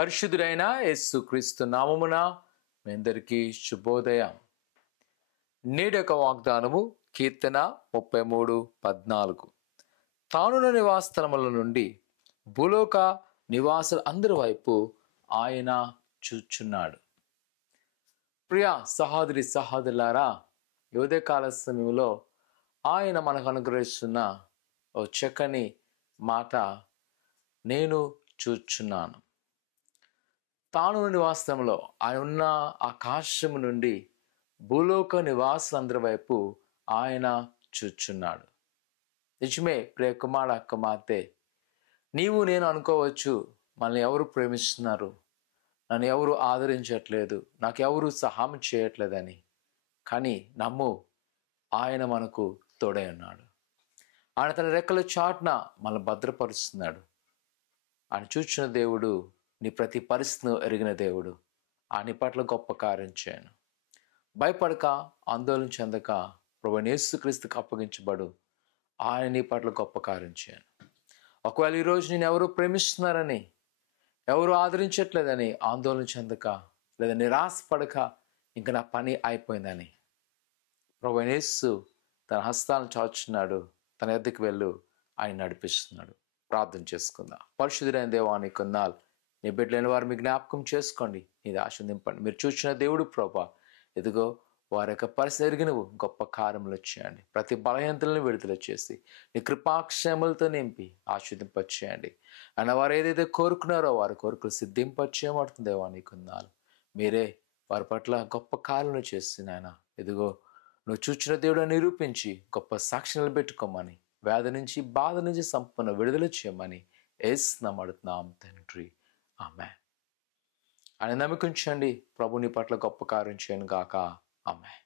పరిశుద్ధుడైన యేసుక్రీస్తు నామమున మీ అందరికీ శుభోదయం. నేడొక వాగ్దానము కీర్తన 33:14. తానున్న నివాసస్థలముల నుండి భూలోక నివాసుల అందరి వైపు ఆయన చూచున్నాడు. ప్రియ సహోదరి సహోదరులారా, ఈ ఉదయకాల సమయంలో ఆయన మనకు అనుగ్రహిస్తున్న ఓ చక్కని మాట, నేను చూచున్నాను. తాను నివాసంలో ఆయన ఉన్న ఆకాశము నుండి భూలోక నివాసులందరి వైపు ఆయన చూచున్నాడు. నిజమే ప్రియ కుమారుడు కుమార్తె, నీవు నేను అనుకోవచ్చు, మనల్ని ఎవరు ప్రేమిస్తున్నారు, నన్ను ఎవరు ఆదరించట్లేదు, నాకు ఎవరు సహాయం చేయట్లేదని. కానీ నమ్ము, ఆయన మనకు తోడై ఉన్నాడు. ఆయన తన రెక్కల చాటున మనల్ని భద్రపరుస్తున్నాడు. ఆయన చూచిన దేవుడు, నీ ప్రతి పరిస్థితిని ఎరిగిన దేవుడు. ఆయన పట్ల గొప్ప కార్యం చేయను. భయపడక, ఆందోళన చెందక, ప్రభువైన యేసుక్రీస్తుకు అప్పగించబడు. ఆయన నీ పట్ల గొప్ప కార్యం చేయను. ఒకవేళ ఈరోజు నేను ఎవరు ప్రేమిస్తున్నారని, ఎవరు ఆదరించట్లేదని ఆందోళన చెందక, లేదా నిరాశపడక, ఇంకా నా పని అయిపోయిందని, ప్రభువైన యేసు తన హస్తాలను చాచున్నాడు. తన ఎద్దకు వెళ్ళు, ఆయన నడిపిస్తున్నాడు. ప్రార్థన చేసుకుందాం. పరిశుద్ధుడైన దేవా, నీ కొందాలు, నీ బిడ్డలైన వారు మీ జ్ఞాపకం చేసుకోండి, ఇది ఆశీర్వదింపండి. మీరు చూసిన దేవుడు ప్రభా, ఎదుగో వారి యొక్క పరిస్థితి ఎరిగినవు గొప్ప కార్యములు చేయండి. ప్రతి బలహీనతలను విడుదల చేసి నీ కృపాక్షేమలతో నింపి ఆశీర్వదింపచేయండి. ఆయన వారు ఏదైతే కోరుకున్నారో వారి కోరికలు సిద్ధింపచేయమంటుంది దేవా, నీ కొందాలు. మీరే వారి పట్ల గొప్ప కార్యములు చేసి నాయన, ఎదుగో నువ్వు చూచిన దేవుడు నిరూపించి గొప్ప సాక్షి నిలబెట్టుకోమని, వ్యాధి నుంచి బాధ నుంచి సంపూర్ణ విడుదల చేయమని యేసు అడుగుతున్నాం తండ్రి, ఆమేన్. ఆయన నమ్మికించండి. ప్రభు నీ పట్ల గొప్ప కార్యం చేయను గాక. ఆమేన్.